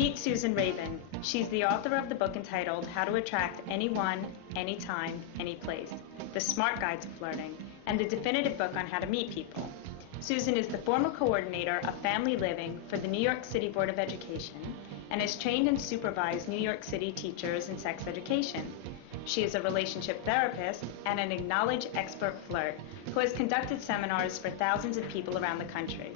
Meet Susan Rabin. She's the author of the book entitled How to Attract Anyone, Anytime, Anyplace, The Smart Guide to Flirting, and the definitive book on how to meet people. Susan is the former coordinator of family living for the New York City Board of Education and has trained and supervised New York City teachers in sex education. She is a relationship therapist and an acknowledged expert flirt who has conducted seminars for thousands of people around the country.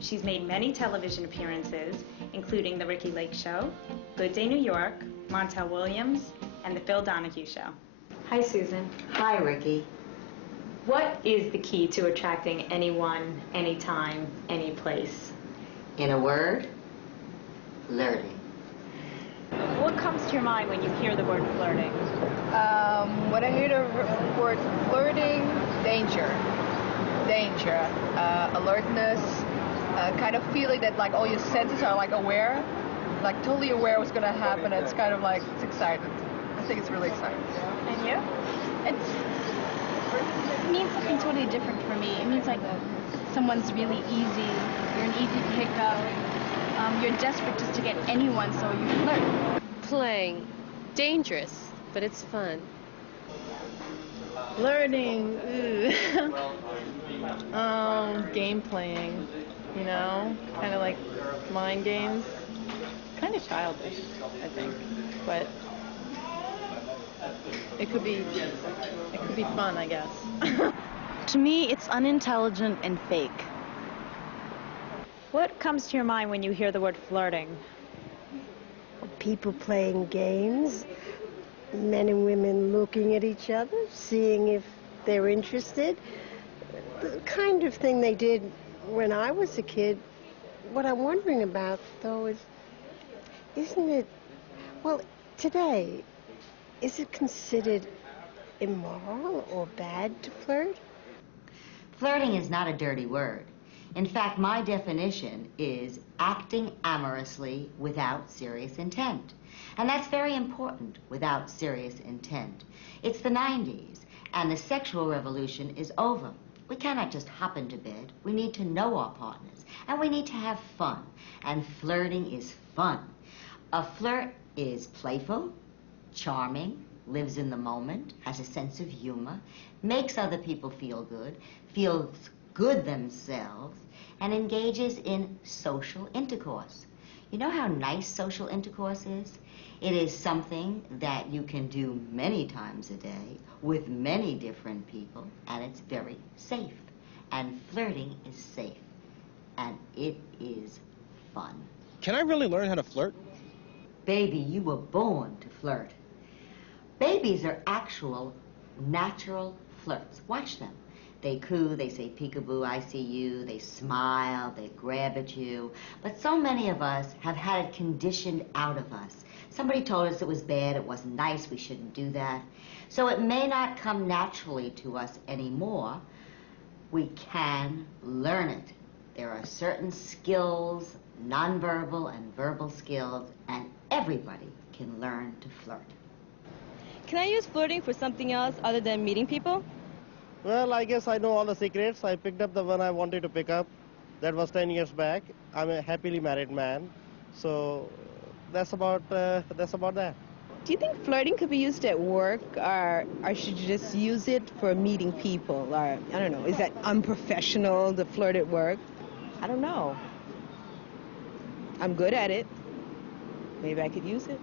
She's made many television appearances, including The Ricki Lake Show, Good Day New York, Montel Williams, and The Phil Donahue Show. Hi, Susan. Hi, Ricki. What is the key to attracting anyone, anytime, any place? In a word, flirting. What comes to your mind when you hear the word flirting? When I hear the word flirting, danger, alertness, kind of feeling that like all your senses are like aware, like totally aware what's going to happen. It's kind of like, it's exciting. I think it's really exciting. And you? It means something totally different for me. It means like someone's really easy, you're an easy pickup, you're desperate just to get anyone, so you flirt. Playing. Dangerous, but it's fun. Flirting, game playing, you know, kind of like mind games. Kind of childish, I think, but it could be fun, I guess. To me, it's unintelligent and fake. What comes to your mind when you hear the word flirting? People playing games, men and women looking at each other, seeing if they're interested. The kind of thing they did when I was a kid. What I'm wondering about, though, isn't it, well, today, is it considered immoral or bad to flirt? Flirting is not a dirty word. In fact, my definition is acting amorously without serious intent. And that's very important, without serious intent. It's the 90s, and the sexual revolution is over. We cannot just hop into bed. We need to know our partners, and we need to have fun. And flirting is fun. A flirt is playful, charming, lives in the moment, has a sense of humor, makes other people feel good, feels good themselves, and engages in social intercourse. You know how nice social intercourse is? It is something that you can do many times a day with many different people, and it's very safe. And flirting is safe, and it is fun. Can I really learn how to flirt? Baby, you were born to flirt. Babies are actual, natural flirts. Watch them. They coo, they say peekaboo, I see you, they smile, they grab at you. But so many of us have had it conditioned out of us. Somebody told us it was bad, it wasn't nice, we shouldn't do that. So it may not come naturally to us anymore. We can learn it. There are certain skills, nonverbal and verbal skills, and everybody can learn to flirt. Can I use flirting for something else other than meeting people? Well, I guess I know all the secrets. I picked up the one I wanted to pick up. That was 10 years back. I'm a happily married man. So that's about that. Do you think flirting could be used at work, or should you just use it for meeting people? Or, I don't know, is that unprofessional to flirt at work? I don't know. I'm good at it. Maybe I could use it.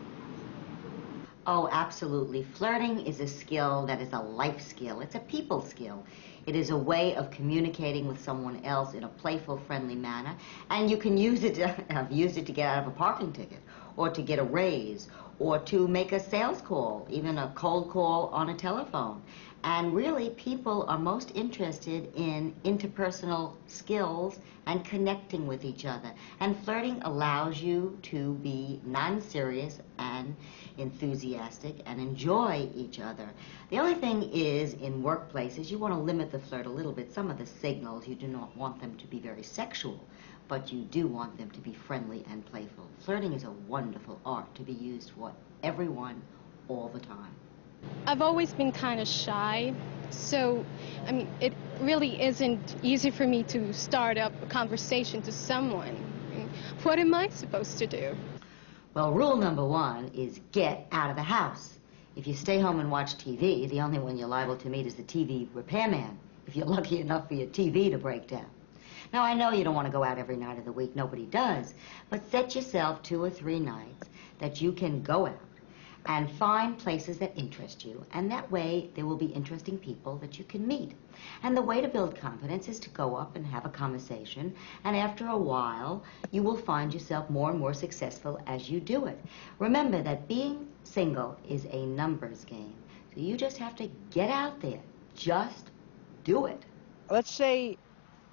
Oh, absolutely. Flirting is a skill that is a life skill. It's a people skill. It is a way of communicating with someone else in a playful, friendly manner. And you can use it I've used it to get out of a parking ticket, or to get a raise, or to make a sales call, even a cold call on a telephone. And really, people are most interested in interpersonal skills and connecting with each other. And flirting allows you to be non-serious and enthusiastic and enjoy each other. The only thing is, in workplaces, you want to limit the flirt a little bit. Some of the signals, you do not want them to be very sexual, but you do want them to be friendly and playful. Flirting is a wonderful art to be used for everyone, all the time. I've always been kind of shy, so, I mean, it really isn't easy for me to start up a conversation to someone. What am I supposed to do? Well, rule number one is get out of the house. If you stay home and watch TV, the only one you're liable to meet is the TV repairman, if you're lucky enough for your TV to break down. Now, I know you don't want to go out every night of the week. Nobody does. But set yourself 2 or 3 nights that you can go out and find places that interest you. And that way, there will be interesting people that you can meet. And the way to build confidence is to go up and have a conversation. And after a while, you will find yourself more and more successful as you do it. Remember that being single is a numbers game. So you just have to get out there. Just do it. Let's say,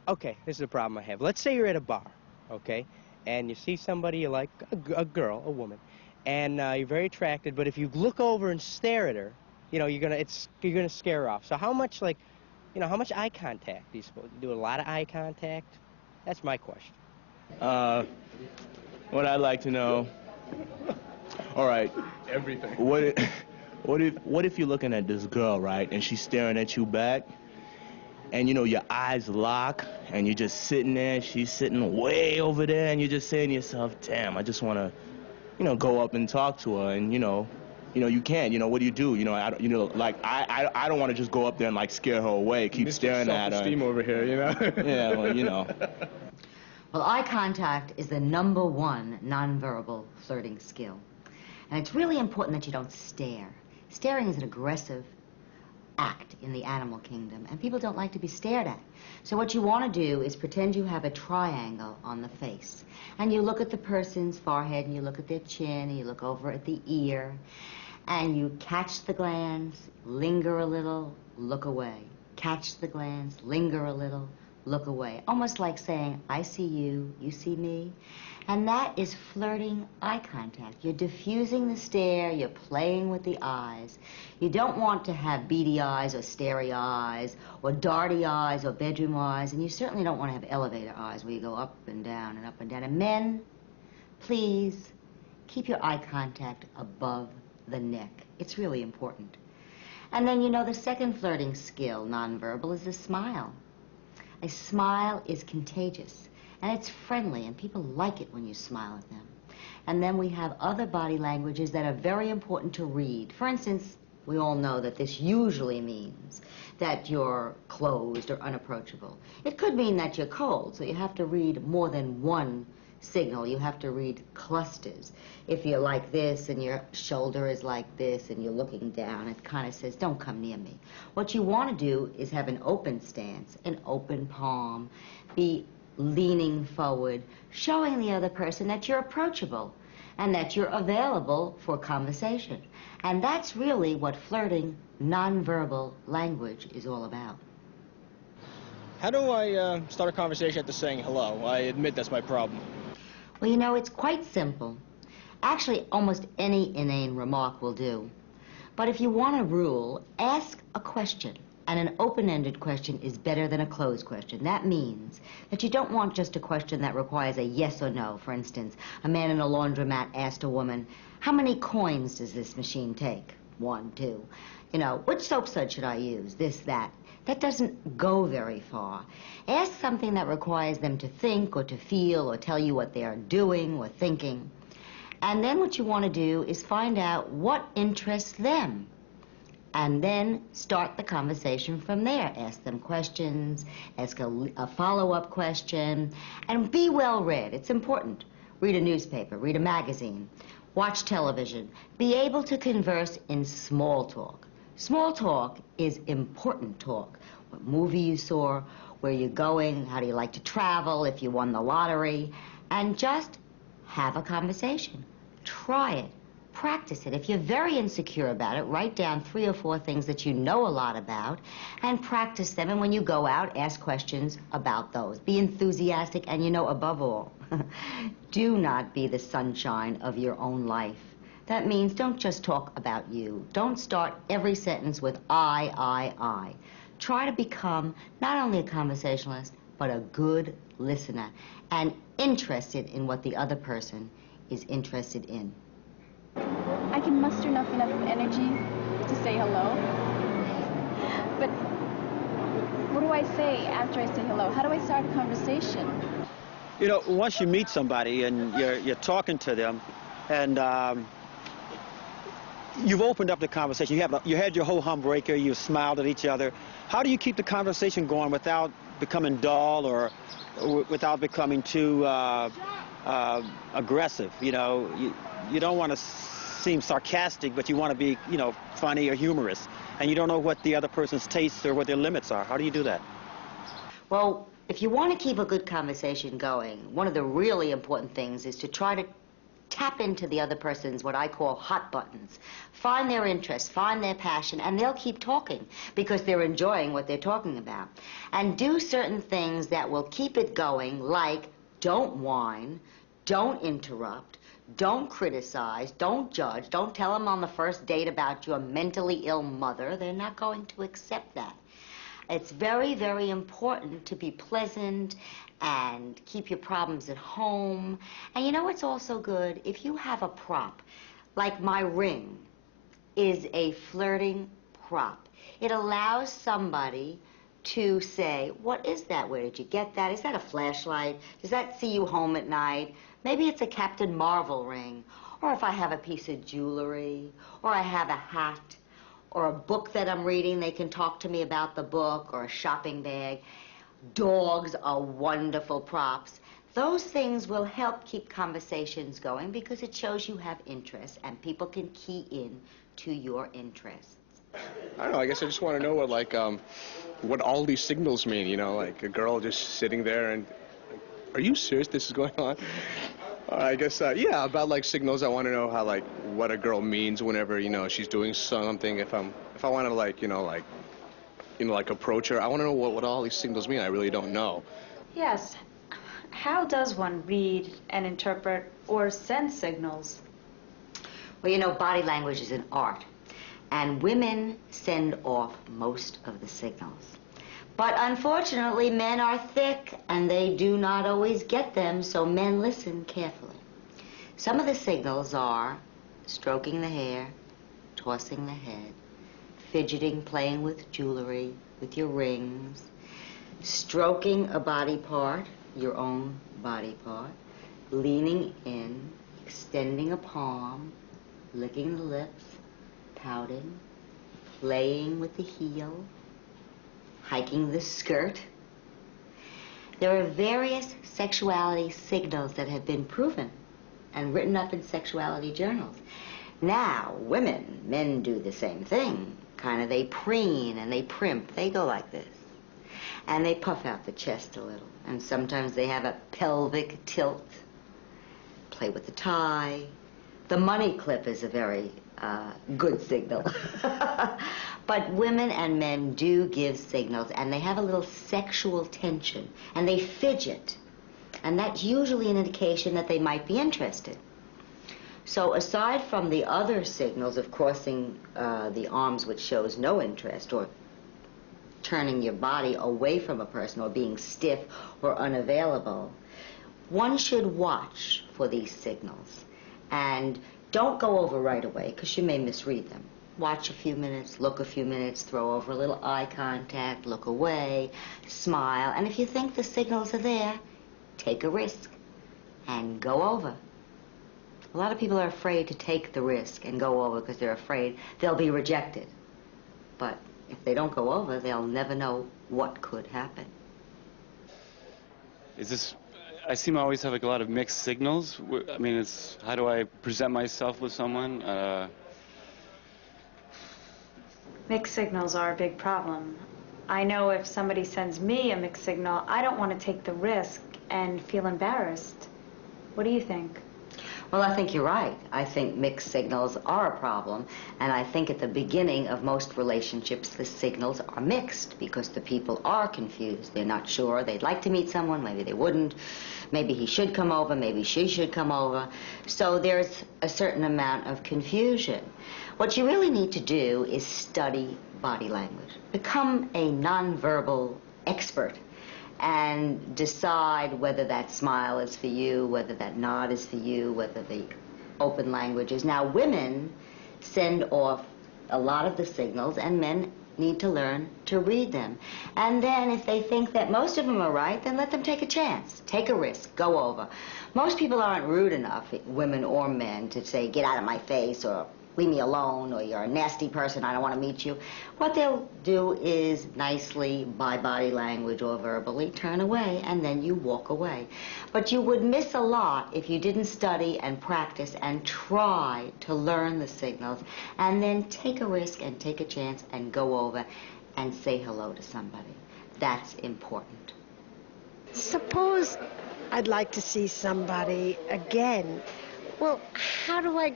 okay, this is a problem I have. Let's say you're at a bar, okay, and you see somebody you like, a girl, a woman, and you're very attracted, but if you look over and stare at her, you know, you're gonna scare her off. So how much, like, you know, how much eye contact do you suppose? Do a lot of eye contact? That's my question. What I'd like to know, all right, Everything. what if you're looking at this girl, right, and she's staring at you back, and, you know, your eyes lock, and you're just sitting there, she's sitting way over there, and you're just saying to yourself, damn, I just want to, you know, go up and talk to her, and, you know, you can't, you know, what do? You know, I don't want to just go up there and, like, scare her away, keep staring at her. Self-esteem over here, you know? Yeah, well, you know. Well, eye contact is the #1 nonverbal flirting skill. And it's really important that you don't stare. Staring is an aggressive act in the animal kingdom, and people don't like to be stared at. So what you want to do is pretend you have a triangle on the face. And you look at the person's forehead, and you look at their chin, and you look over at the ear, and you catch the glance, linger a little, look away. Catch the glance, linger a little, look away. Almost like saying, I see you, you see me. And that is flirting eye contact. You're diffusing the stare, you're playing with the eyes. You don't want to have beady eyes or starey eyes or darty eyes or bedroom eyes, and you certainly don't want to have elevator eyes where you go up and down and up and down. And men, please keep your eye contact above the neck. It's really important. And then, you know, the second flirting skill, nonverbal, is a smile. A smile is contagious. And it's friendly, and people like it when you smile at them. And then we have other body languages that are very important to read. For instance, we all know that this usually means that you're closed or unapproachable. It could mean that you're cold, so you have to read more than one signal. You have to read clusters. If you're like this and your shoulder is like this and you're looking down, it kind of says, don't come near me. What you want to do is have an open stance, an open palm, be leaning forward, showing the other person that you're approachable and that you're available for conversation. And that's really what flirting nonverbal language is all about. How do I start a conversation after saying hello? I admit that's my problem. Well, you know, it's quite simple. Actually, almost any inane remark will do. But if you want a rule, ask a question. And an open-ended question is better than a closed question. That means that you don't want just a question that requires a yes or no. For instance, a man in a laundromat asked a woman, how many coins does this machine take? 1, 2. You know, which soap sud should I use? This, that. That doesn't go very far. Ask something that requires them to think or to feel or tell you what they are doing or thinking. And then what you want to do is find out what interests them. And then start the conversation from there. Ask them questions, ask a follow-up question, and be well-read. It's important. Read a newspaper, read a magazine, watch television. Be able to converse in small talk. Small talk is important talk. What movie you saw, where you're going, how do you like to travel, if you won the lottery, and just have a conversation. Try it. Practice it. If you're very insecure about it, write down 3 or 4 things that you know a lot about and practice them. And when you go out, ask questions about those. Be enthusiastic, and, you know, above all, do not be the sunshine of your own life. That means don't just talk about you. Don't start every sentence with I. Try to become not only a conversationalist, but a good listener and interested in what the other person is interested in. I can muster enough energy to say hello. But what do I say after I say hello? How do I start a conversation? You know, once you meet somebody and you're talking to them, and you've opened up the conversation. You had your whole humbraker. You smiled at each other. How do you keep the conversation going without becoming dull or without becoming too aggressive? You know, you don't want to seem sarcastic, but you want to be, you know, funny or humorous, and you don't know what the other person's tastes or what their limits are. How do you do that? Well, if you want to keep a good conversation going, one of the really important things is to try to tap into the other person's what I call hot buttons. Find their interest, find their passion, and they'll keep talking because they're enjoying what they're talking about. And do certain things that will keep it going, like don't whine, don't interrupt, don't criticize, don't judge, don't tell them on the first date about your mentally ill mother. They're not going to accept that. It's very, very important to be pleasant and keep your problems at home. And you know what's also good? If you have a prop, like my ring is a flirting prop. It allows somebody to say, what is that? Where did you get that? Is that a flashlight? Does that see you home at night? Maybe it's a Captain Marvel ring. Or if I have a piece of jewelry, or I have a hat, or a book that I'm reading, they can talk to me about the book, or a shopping bag. Dogs are wonderful props. Those things will help keep conversations going because it shows you have interest and people can key in to your interests. I don't know, I guess I just want to know what all these signals mean, you know, like a girl just sitting there and, are you serious this is going on? I guess, yeah, about like signals, I want to know how, like, what a girl means whenever, you know, she's doing something. If I want to, like, approach her, I want to know what all these signals mean. I really don't know. Yes. How does one read and interpret or send signals? Well, you know, body language is an art, and women send off most of the signals. But unfortunately, men are thick, and they do not always get them, so men listen carefully. Some of the signals are stroking the hair, tossing the head, fidgeting, playing with jewelry, with your rings, stroking a body part, your own body part, leaning in, extending a palm, licking the lips, pouting, playing with the heel, hiking the skirt. There are various sexuality signals that have been proven and written up in sexuality journals. Now, men do the same thing. Kind of, they preen and they primp. They go like this. And they puff out the chest a little. And sometimes they have a pelvic tilt. Play with the tie. The money clip is a very good signal. But women and men do give signals, and they have a little sexual tension, and they fidget. And that's usually an indication that they might be interested. So aside from the other signals of crossing the arms, which shows no interest, or turning your body away from a person, or being stiff or unavailable, one should watch for these signals. And don't go over right away, because you may misread them. Watch a few minutes, look a few minutes, throw over a little eye contact, look away, smile, and if you think the signals are there, take a risk and go over. A lot of people are afraid to take the risk and go over because they're afraid they'll be rejected. But if they don't go over, they'll never know what could happen. I seem to always have like a lot of mixed signals. I mean, how do I present myself with someone? Mixed signals are a big problem. I know if somebody sends me a mixed signal, I don't want to take the risk and feel embarrassed. What do you think? Well, I think you're right. I think mixed signals are a problem, and I think at the beginning of most relationships, the signals are mixed because the people are confused. They're not sure. They'd like to meet someone, maybe they wouldn't. Maybe he should come over, maybe she should come over. So there's a certain amount of confusion. What you really need to do is study body language. Become a nonverbal expert and decide whether that smile is for you, whether that nod is for you, whether the open language is. Now, women send off a lot of the signals, and men need to learn to read them. And then if they think that most of them are right, then let them take a chance, take a risk, go over. Most people aren't rude enough, women or men, to say, get out of my face, or leave me alone, or you're a nasty person, I don't want to meet you. What they'll do is nicely, by body language or verbally, turn away, and then you walk away. But you would miss a lot if you didn't study and practice and try to learn the signals, and then take a risk and take a chance and go over and say hello to somebody. That's important. Suppose I'd like to see somebody again. Well, how do I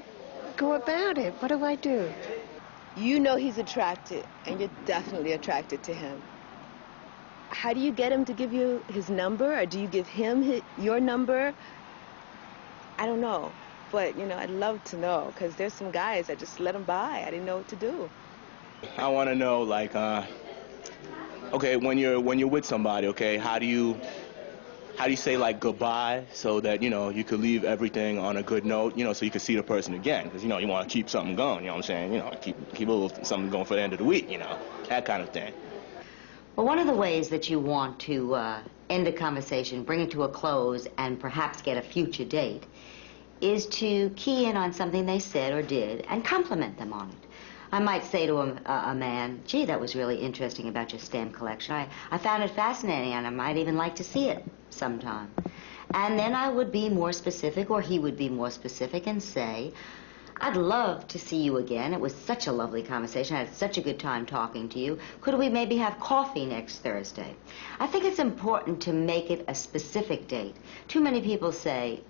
go about it? What do I do? You know he's attracted, and you're definitely attracted to him. How do you get him to give you his number, or do you give him your number? I don't know, but, you know, I'd love to know, because there's some guys that just let them by. I didn't know what to do. I want to know, like, okay, when you're with somebody, okay, how do you say, like, goodbye so that, you know, you could leave everything on a good note, you know, so you could see the person again? Because, you know, you want to keep something going, you know what I'm saying? You know, keep a little something going for the end of the week, you know, that kind of thing. Well, one of the ways that you want to end a conversation, bring it to a close, and perhaps get a future date is to key in on something they said or did and compliment them on it. I might say to a man, gee, that was really interesting about your stamp collection. I found it fascinating, and I might even like to see it sometime. And then I would be more specific, or he would be more specific, and say, I'd love to see you again. It was such a lovely conversation. I had such a good time talking to you. Could we maybe have coffee next Thursday? I think it's important to make it a specific date. Too many people say,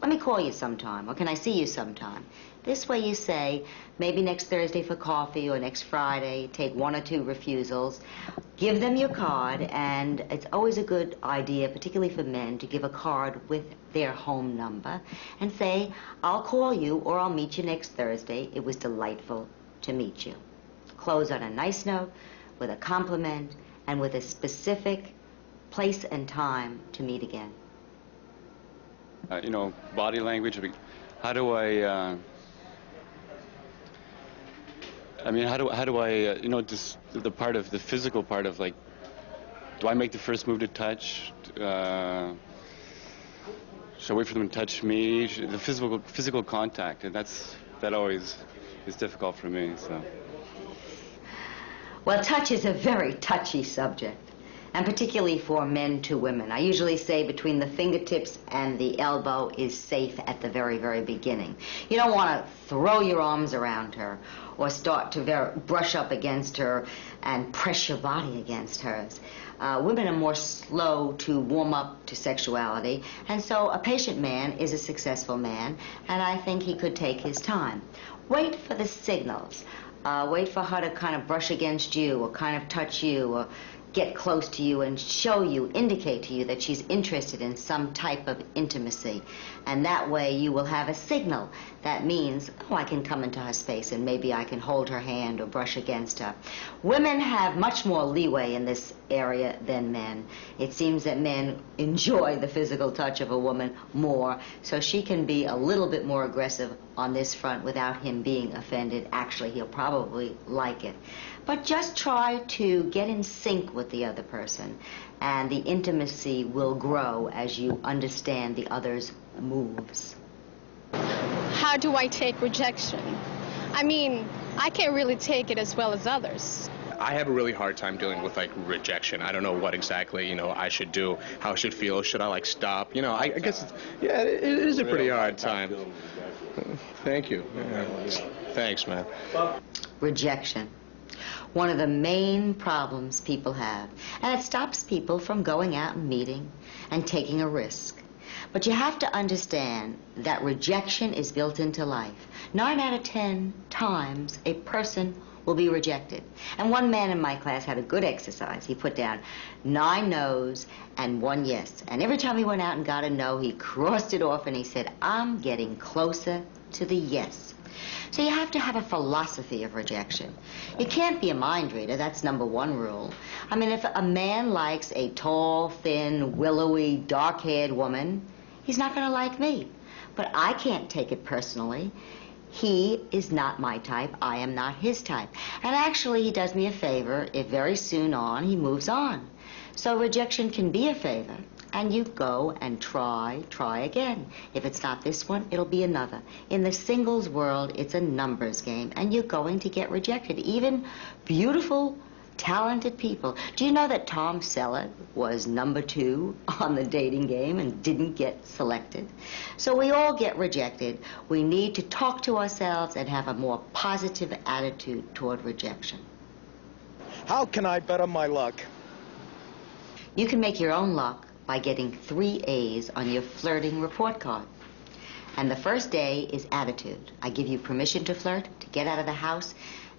let me call you sometime, or can I see you sometime? This way you say, maybe next Thursday for coffee, or next Friday, take 1 or 2 refusals, give them your card, and it's always a good idea, particularly for men, to give a card with their home number and say, I'll call you or I'll meet you next Thursday. It was delightful to meet you. Close on a nice note, with a compliment, and with a specific place and time to meet again. You know, body language, how do I mean, how do I, you know, just the part of, the physical part of, like, do I make the first move to touch? Should I wait for them to touch me? The physical contact, and that always is difficult for me, so. Well, touch is a very touchy subject, and particularly for men to women. I usually say between the fingertips and the elbow is safe at the very, very beginning. You don't want to throw your arms around her or start to brush up against her and press your body against hers. Women are more slow to warm up to sexuality, and so a patient man is a successful man, and I think he could take his time. Wait for the signals. Wait for her to kind of brush against you or kind of touch you or get close to you and show you, indicate to you that she's interested in some type of intimacy. And that way you will have a signal that means, oh, I can come into her space and maybe I can hold her hand or brush against her. Women have much more leeway in this area than men. It seems that men enjoy the physical touch of a woman more, so she can be a little bit more aggressive on this front without him being offended. Actually, he'll probably like it. But just try to get in sync with the other person, and the intimacy will grow as you understand the other's moves. How do I take rejection? I mean, I can't really take it as well as others. I have a really hard time dealing with, like, rejection. I don't know what exactly, you know, I should do, how I should feel. Should I, like, stop? You know, I guess, yeah, it is a pretty hard time. Thank you. Yeah. Thanks, man. Rejection. One of the main problems people have, and it stops people from going out and meeting and taking a risk. But you have to understand that rejection is built into life. 9 out of 10 times a person will be rejected. And one man in my class had a good exercise. He put down 9 no's and 1 yes. And every time he went out and got a no, he crossed it off and he said, I'm getting closer to the yes. So you have to have a philosophy of rejection. You can't be a mind reader. That's number 1 rule. I mean, if a man likes a tall, thin, willowy, dark-haired woman, he's not going to like me. But I can't take it personally. He is not my type. I am not his type. And actually, he does me a favor if very soon on he moves on. So rejection can be a favor. And you go and try again. If it's not this one, it'll be another. In the singles world, it's a numbers game, and you're going to get rejected. Even beautiful, talented people. Do you know that Tom Selleck was #2 on the dating game and didn't get selected? So we all get rejected. We need to talk to ourselves and have a more positive attitude toward rejection. How can I better my luck? You can make your own luck by getting 3 A's on your flirting report card. And the first A is attitude. I give you permission to flirt, to get out of the house,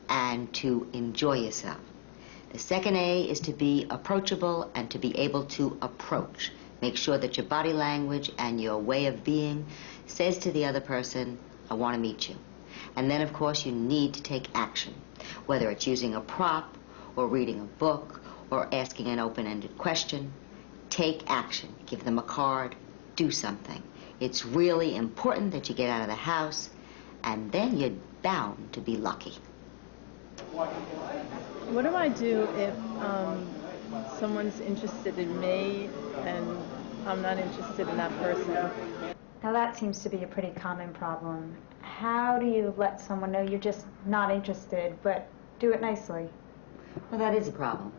and to enjoy yourself. The second A is to be approachable and to be able to approach. Make sure that your body language and your way of being says to the other person, I want to meet you. And then, of course, you need to take action, whether it's using a prop or reading a book or asking an open-ended question. Take action. Give them a card. Do something. It's really important that you get out of the house, and then you're bound to be lucky. What do I do if someone's interested in me and I'm not interested in that person? Now that seems to be a pretty common problem. How do you let someone know you're just not interested, but do it nicely? Well, that is a problem.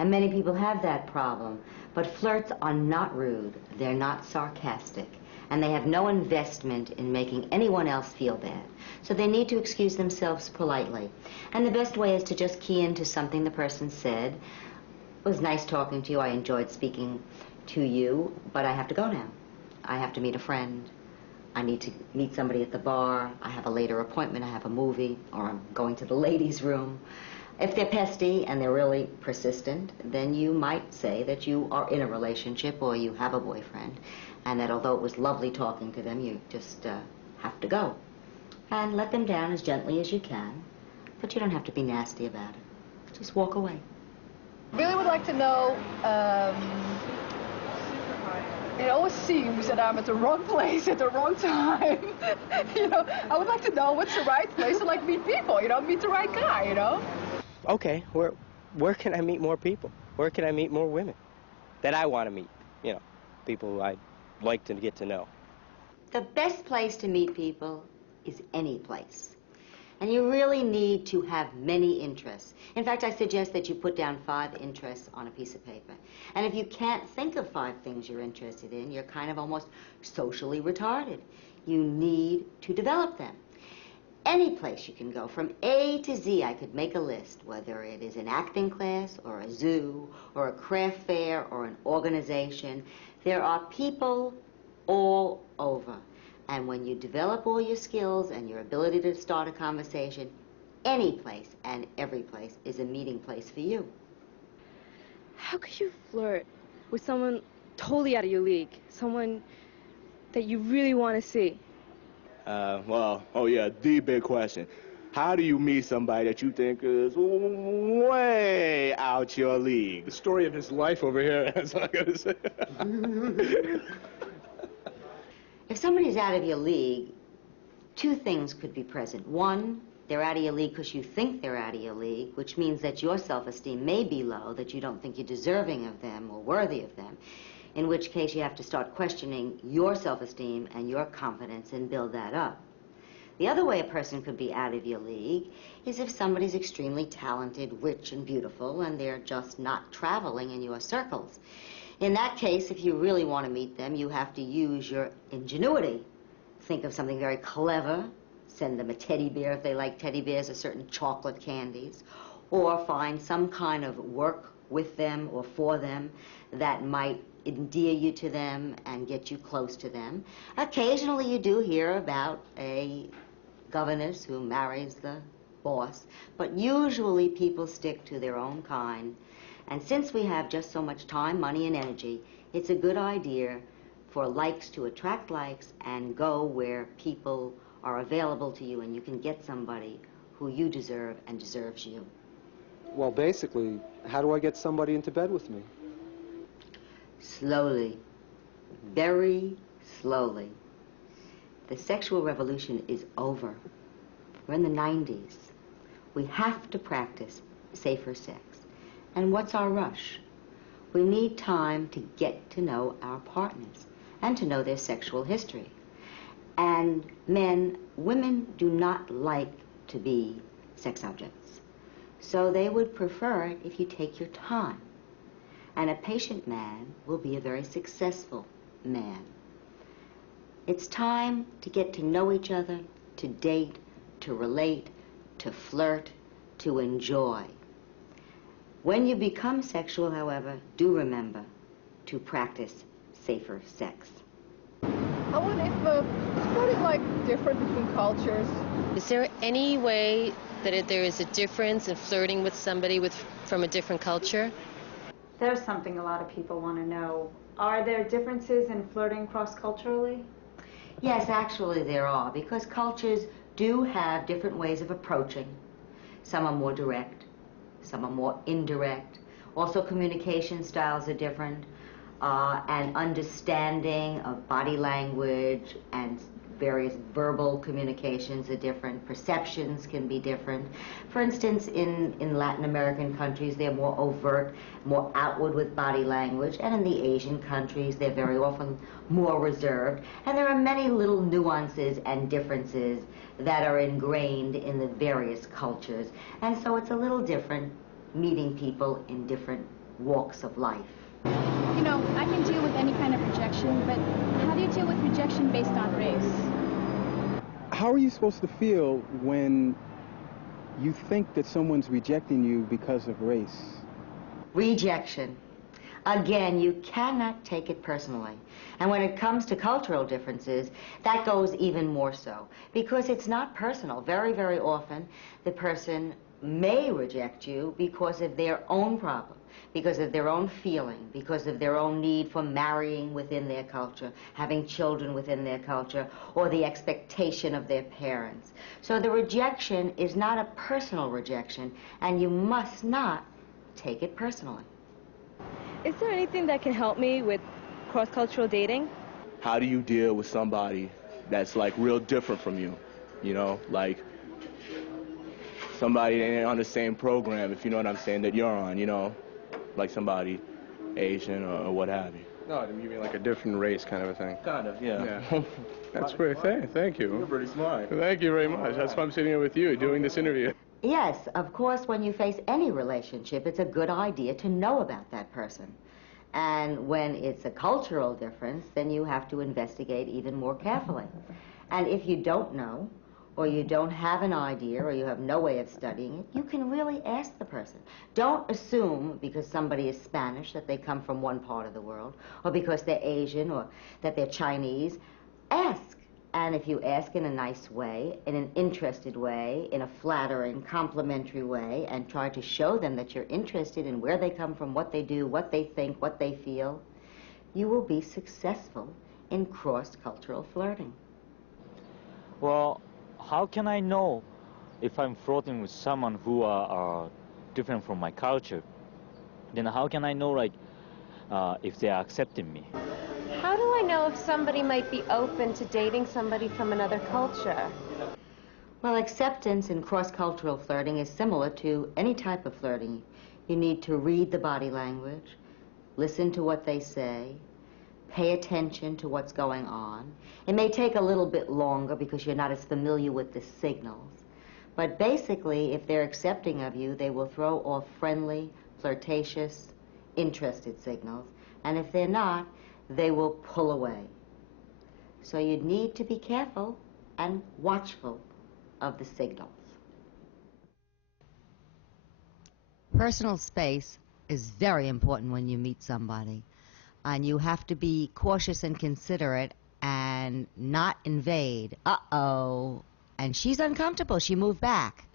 And many people have that problem. But flirts are not rude. They're not sarcastic. And they have no investment in making anyone else feel bad. So they need to excuse themselves politely. And the best way is to just key into something the person said. It was nice talking to you. I enjoyed speaking to you, but I have to go now. I have to meet a friend. I need to meet somebody at the bar. I have a later appointment. I have a movie, or I'm going to the ladies' room. If they're pesty and they're really persistent, then you might say that you are in a relationship or you have a boyfriend, and that although it was lovely talking to them, you just have to go. And let them down as gently as you can, but you don't have to be nasty about it. Just walk away. Really would like to know, it always seems that I'm at the wrong place at the wrong time. You know, I would like to know what's the right place to like meet people, you know, meet the right guy, you know? Okay, where can I meet more people? Where can I meet more women that I want to meet? You know, people who I'd like to get to know. The best place to meet people is any place. And you really need to have many interests. In fact, I suggest that you put down 5 interests on a piece of paper. And if you can't think of 5 things you're interested in, you're kind of almost socially retarded. You need to develop them. Any place you can go, from A to Z, I could make a list, whether it is an acting class or a zoo or a craft fair or an organization. There are people all over. And when you develop all your skills and your ability to start a conversation, any place and every place is a meeting place for you. How could you flirt with someone totally out of your league? Someone that you really want to see? The big question. How do you meet somebody that you think is way out your league? The story of his life over here, that's all I gotta say. If somebody's out of your league, 2 things could be present. One, they're out of your league because you think they're out of your league, which means that your self-esteem may be low, that you don't think you're deserving of them or worthy of them, in which case you have to start questioning your self-esteem and your confidence and build that up. The other way a person could be out of your league is if somebody's extremely talented, rich, and beautiful, and they're just not traveling in your circles. In that case, if you really want to meet them, you have to use your ingenuity. Think of something very clever. Send them a teddy bear if they like teddy bears or certain chocolate candies. Or find some kind of work with them or for them that might endear you to them and get you close to them. Occasionally you do hear about a governess who marries the boss, but usually people stick to their own kind. And since we have just so much time, money, and energy, it's a good idea for likes to attract likes and go where people are available to you and you can get somebody who you deserve and deserves you. Well, basically, how do I get somebody into bed with me? Slowly, very slowly. The sexual revolution is over. We're in the 90s. We have to practice safer sex. And what's our rush? We need time to get to know our partners and to know their sexual history. And women do not like to be sex objects. So they would prefer it if you take your time. And a patient man will be a very successful man. It's time to get to know each other, to date, to relate, to flirt, to enjoy. When you become sexual, however, do remember to practice safer sex. I wonder if flirting like different between cultures. Is there any way that there is a difference in flirting with somebody from a different culture? There's something a lot of people want to know. Are there differences in flirting cross-culturally? Yes, actually there are, because cultures do have different ways of approaching. Some are more direct, some are more indirect. Also, communication styles are different, and understanding of body language and various verbal communications are different. Perceptions can be different. For instance, in Latin American countries, they're more overt, more outward with body language, and in the Asian countries, they're very often more reserved. And there are many little nuances and differences that are ingrained in the various cultures. And so it's a little different meeting people in different walks of life. You know, I can deal with any kind of rejection, but how do you deal with rejection based on race? How are you supposed to feel when you think that someone's rejecting you because of race? Rejection. Again, you cannot take it personally. And when it comes to cultural differences, that goes even more so, because it's not personal. Very, very often, the person may reject you because of their own problem, because of their own feeling, because of their own need for marrying within their culture, having children within their culture, or the expectation of their parents. So the rejection is not a personal rejection, and you must not take it personally. Is there anything that can help me with cross-cultural dating? How do you deal with somebody that's like real different from you? You know, like somebody that ain't on the same program, if you know what I'm saying, that you're on, you know? Like somebody Asian or what have you. No, you mean like a different race kind of a thing? Kind of, yeah. That's pretty thank you. You're pretty smart. Thank you very much. That's why I'm sitting here with you doing this interview. Yes, of course, when you face any relationship, it's a good idea to know about that person. And when it's a cultural difference, then you have to investigate even more carefully. And if you don't know, or you don't have an idea, or you have no way of studying it, you can really ask the person. Don't assume because somebody is Spanish that they come from one part of the world, or because they're Asian, or that they're Chinese. Ask. And if you ask in a nice way, in an interested way, in a flattering, complimentary way, and try to show them that you're interested in where they come from, what they do, what they think, what they feel, you will be successful in cross-cultural flirting. Well, how can I know if I'm flirting with someone who are different from my culture? Then how can I know, like, if they are accepting me? How do I know if somebody might be open to dating somebody from another culture? Well, acceptance in cross-cultural flirting is similar to any type of flirting. You need to read the body language, listen to what they say, pay attention to what's going on. It may take a little bit longer because you're not as familiar with the signals. But basically, if they're accepting of you, they will throw off friendly, flirtatious, interested signals. And if they're not, they will pull away. So you need to be careful and watchful of the signals. Personal space is very important when you meet somebody. And you have to be cautious and considerate and not invade. Uh-oh. And she's uncomfortable. She moved back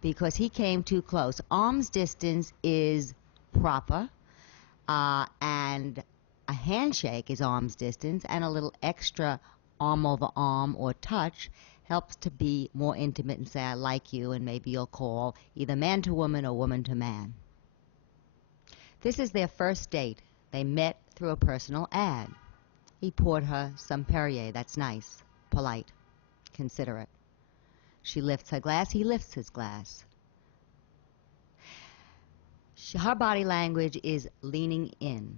because he came too close. Arm's distance is proper, and a handshake is arm's distance, and a little extra arm over arm or touch helps to be more intimate and say, I like you, and maybe you'll call either man to woman or woman to man. This is their first date. They met through a personal ad. He poured her some Perrier. That's nice, polite, considerate. She lifts her glass, he lifts his glass. Her body language is leaning in,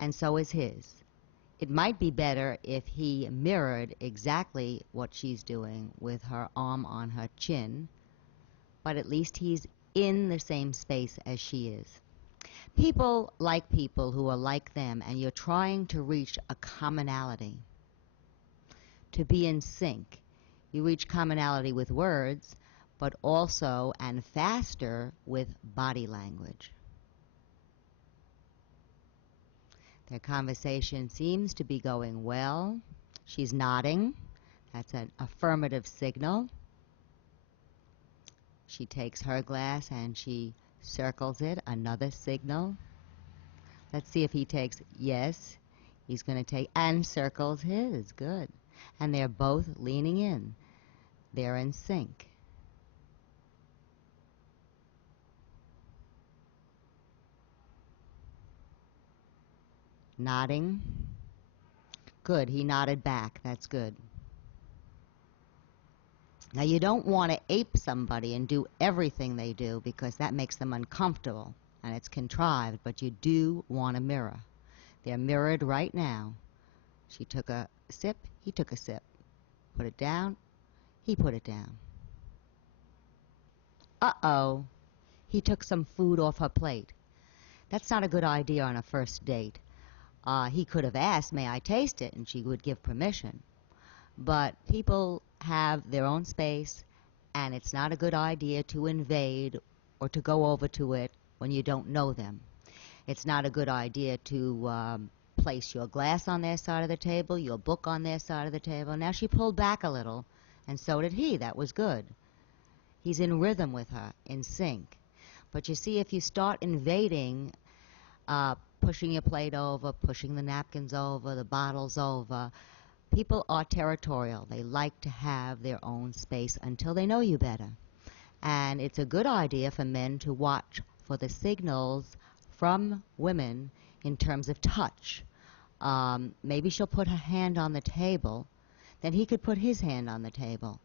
and so is his. It might be better if he mirrored exactly what she's doing with her arm on her chin, but at least he's in the same space as she is. People like people who are like them, and you're trying to reach a commonality, to be in sync. You reach commonality with words, but also, and faster, with body language. Their conversation seems to be going well. She's nodding. That's an affirmative signal. She takes her glass and she circles it, another signal. Let's see if he takes yes. He's going to take and circles his. Good. And they're both leaning in. They're in sync. Nodding. Good. He nodded back. That's good. Now, you don't want to ape somebody and do everything they do because that makes them uncomfortable and it's contrived, but you do want to mirror. They're mirrored right now. She took a sip, he took a sip. Put it down, he put it down. Uh-oh, he took some food off her plate. That's not a good idea on a first date. He could have asked, may I taste it? And she would give permission. But people have their own space, and it's not a good idea to invade or to go over to it when you don't know them. It's not a good idea to place your glass on their side of the table, your book on their side of the table. Now she pulled back a little, and so did he. That was good. He's in rhythm with her, in sync. But you see, if you start invading, pushing your plate over, pushing the napkins over, the bottles over, people are territorial. They like to have their own space until they know you better. And it's a good idea for men to watch for the signals from women in terms of touch. Maybe she'll put her hand on the table, then he could put his hand on the table.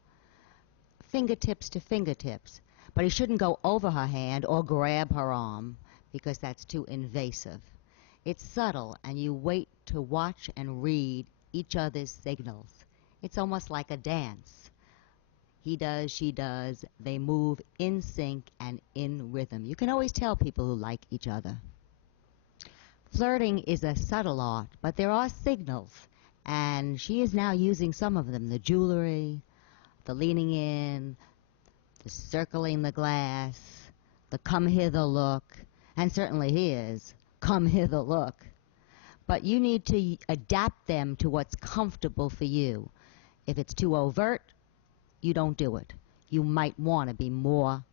Fingertips to fingertips. But he shouldn't go over her hand or grab her arm because that's too invasive. It's subtle, and you wait to watch and read each other's signals. It's almost like a dance. He does, she does. They move in sync and in rhythm. You can always tell people who like each other. Flirting is a subtle art, but there are signals, and she is now using some of them. The jewelry, the leaning in, the circling the glass, the come hither look, and certainly his come hither look. But you need to adapt them to what's comfortable for you. If it's too overt, you don't do it. You might want to be more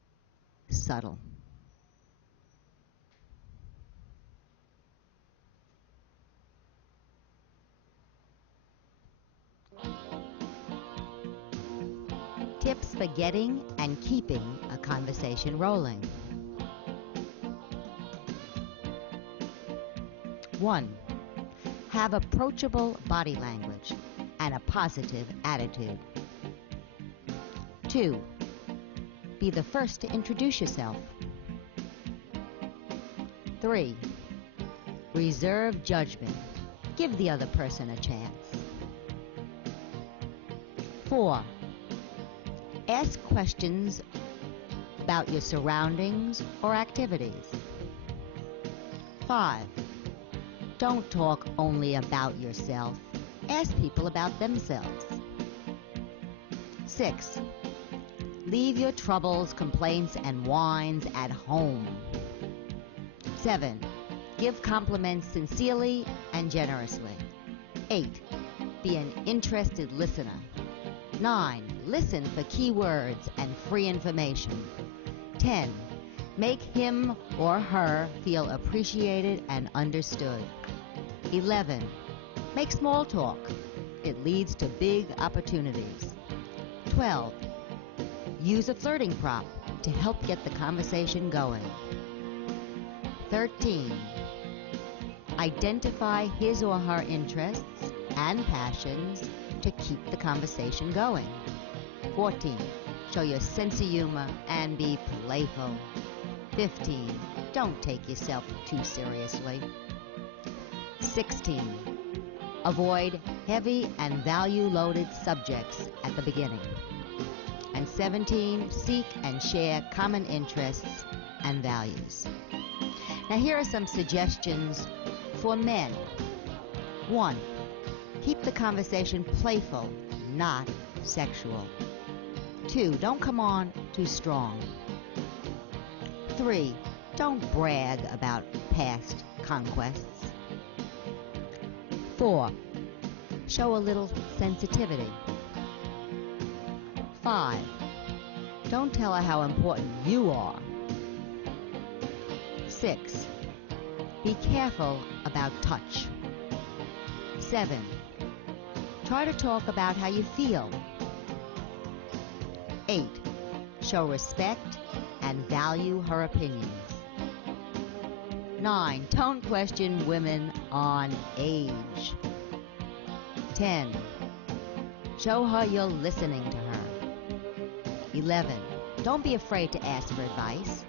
subtle. Tips for getting and keeping a conversation rolling. 1. Have approachable body language and a positive attitude. 2. Be the first to introduce yourself. 3. Reserve judgment. Give the other person a chance. 4. Ask questions about your surroundings or activities. 5. Don't talk only about yourself. Ask people about themselves. 6. Leave your troubles, complaints, and whines at home. 7. Give compliments sincerely and generously. 8. Be an interested listener. 9. Listen for key words and free information. 10. Make him or her feel appreciated and understood. 11. Make small talk. It leads to big opportunities. 12. Use a flirting prop to help get the conversation going. 13. Identify his or her interests and passions to keep the conversation going. 14. Show your sense of humor and be playful. 15. Don't take yourself too seriously. 16. Avoid heavy and value-loaded subjects at the beginning. And 17. Seek and share common interests and values. Now here are some suggestions for men. 1. Keep the conversation playful, not sexual. 2. Don't come on too strong. 3. Don't brag about past conquests. 4. Show a little sensitivity. 5. Don't tell her how important you are. 6. Be careful about touch. 7. Try to talk about how you feel. 8. Show respect and value her opinions. 9. Don't question women on age. 10. Show her you're listening to her. 11. Don't be afraid to ask for advice.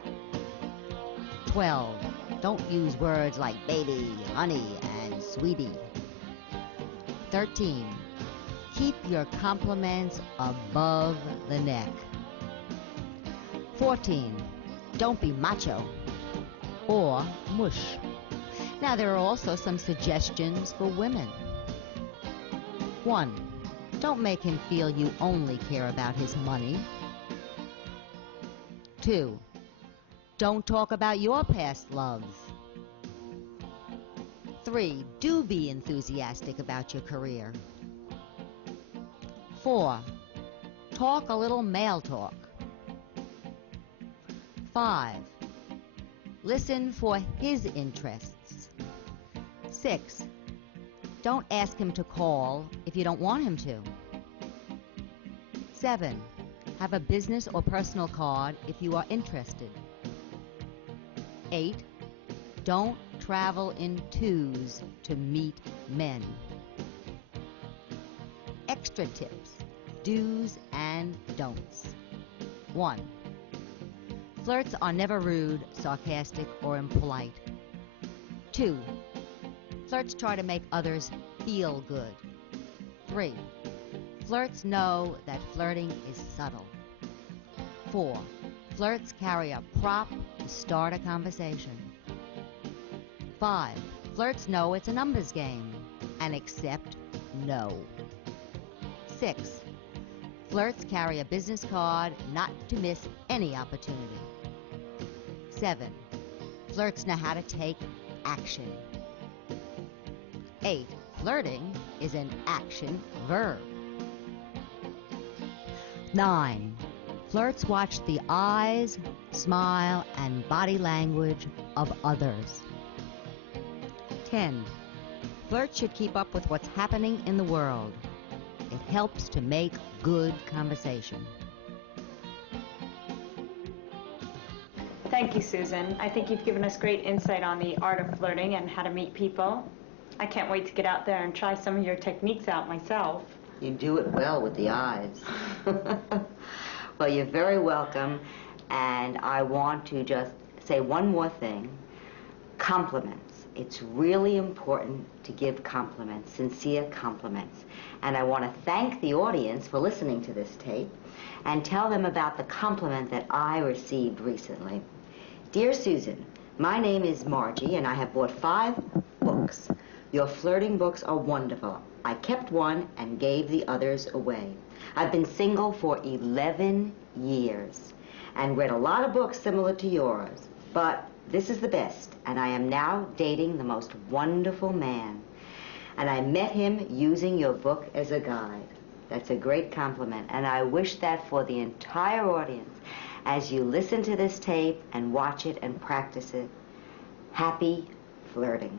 12. Don't use words like baby, honey, and sweetie. 13. Keep your compliments above the neck. 14. Don't be macho or mush. Now there are also some suggestions for women. 1. Don't make him feel you only care about his money. 2. Don't talk about your past loves. 3. Do be enthusiastic about your career. 4. Talk a little male talk. 5. Listen for his interests. 6. Don't ask him to call if you don't want him to. 7. Have a business or personal card if you are interested. 8. Don't travel in twos to meet men. Extra tips, do's and don'ts. 1. Flirts are never rude, sarcastic, or impolite. 2. Flirts try to make others feel good. 3. Flirts know that flirting is subtle. 4. Flirts carry a prop to start a conversation. 5. Flirts know it's a numbers game and accept no. 6. Flirts carry a business card not to miss any opportunity. 7. Flirts know how to take action. 8. Flirting is an action verb. 9. Flirts watch the eyes, smile, and body language of others. 10. Flirts should keep up with what's happening in the world. It helps to make good conversation. Thank you, Susan. I think you've given us great insight on the art of flirting and how to meet people. I can't wait to get out there and try some of your techniques out myself. You do it well with the eyes. Well, you're very welcome, and I want to just say one more thing. Compliments. It's really important to give compliments, sincere compliments. And I want to thank the audience for listening to this tape and tell them about the compliment that I received recently. Dear Susan, my name is Margie, and I have bought 5 books. Your flirting books are wonderful. I kept one and gave the others away. I've been single for 11 years and read a lot of books similar to yours, but this is the best, and I am now dating the most wonderful man. And I met him using your book as a guide. That's a great compliment, and I wish that for the entire audience as you listen to this tape and watch it and practice it. Happy flirting.